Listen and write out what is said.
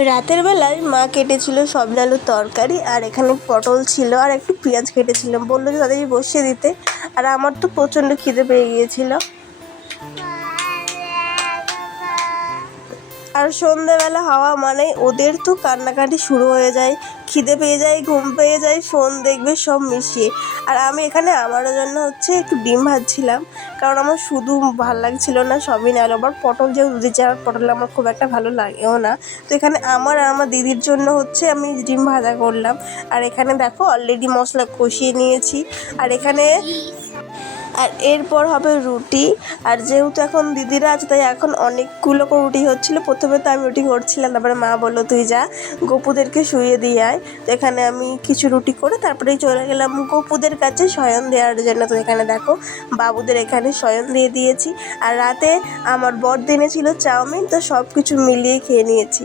রাতের বেলায় মা কেটেছিল সজনে আলুর তরকারি, আর এখানে পটল ছিল আর একটু পেঁয়াজ কেটেছিলাম, বললো যে তাদেরই বসিয়ে দিতে। আর আমার তো প্রচণ্ড খিদে পেয়ে গিয়েছিল। আর সন্ধ্যেবেলা হওয়া মানে ওদের তো কান্নাকাটি শুরু হয়ে যায়, খিদে পেয়ে যায়, ঘুম পেয়ে যায়, ফোন দেখবে, সব মিশিয়ে। আর আমি এখানে আমারও জন্য একটু ডিম ভাজছিলাম, কারণ আমার শুধু ভাল লাগছিল না, সবই নেওয়া। আবার পটল যেহেতু দুধি চার পটল আমার খুব একটা ভালো লাগেও না, তো এখানে আমার আর আমার দিদির জন্য আমি ডিম ভাজা করলাম। আর এখানে দেখো অলরেডি মশলা কষিয়ে নিয়েছি। আর এরপর হবে রুটি। আর যেহেতু এখন দিদিরা আছে, তাই এখন অনেকগুলো রুটি হচ্ছিলো। প্রথমে তো আমি রুটি করছিলাম, তারপরে মা বললো তুই যা গপুদেরকে শুইয়ে দিয়ে আয়। তো এখানে আমি কিছু রুটি করে তারপরেই চলে গেলাম গপুদের কাছে শয়ন দেওয়ার জন্য। তো এখানে দেখো বাবুদের এখানে শয়ন দিয়ে দিয়েছি। আর রাতে আমার বর এনেছিল চাউমিন, তো সব কিছু মিলিয়ে খেয়ে নিয়েছি।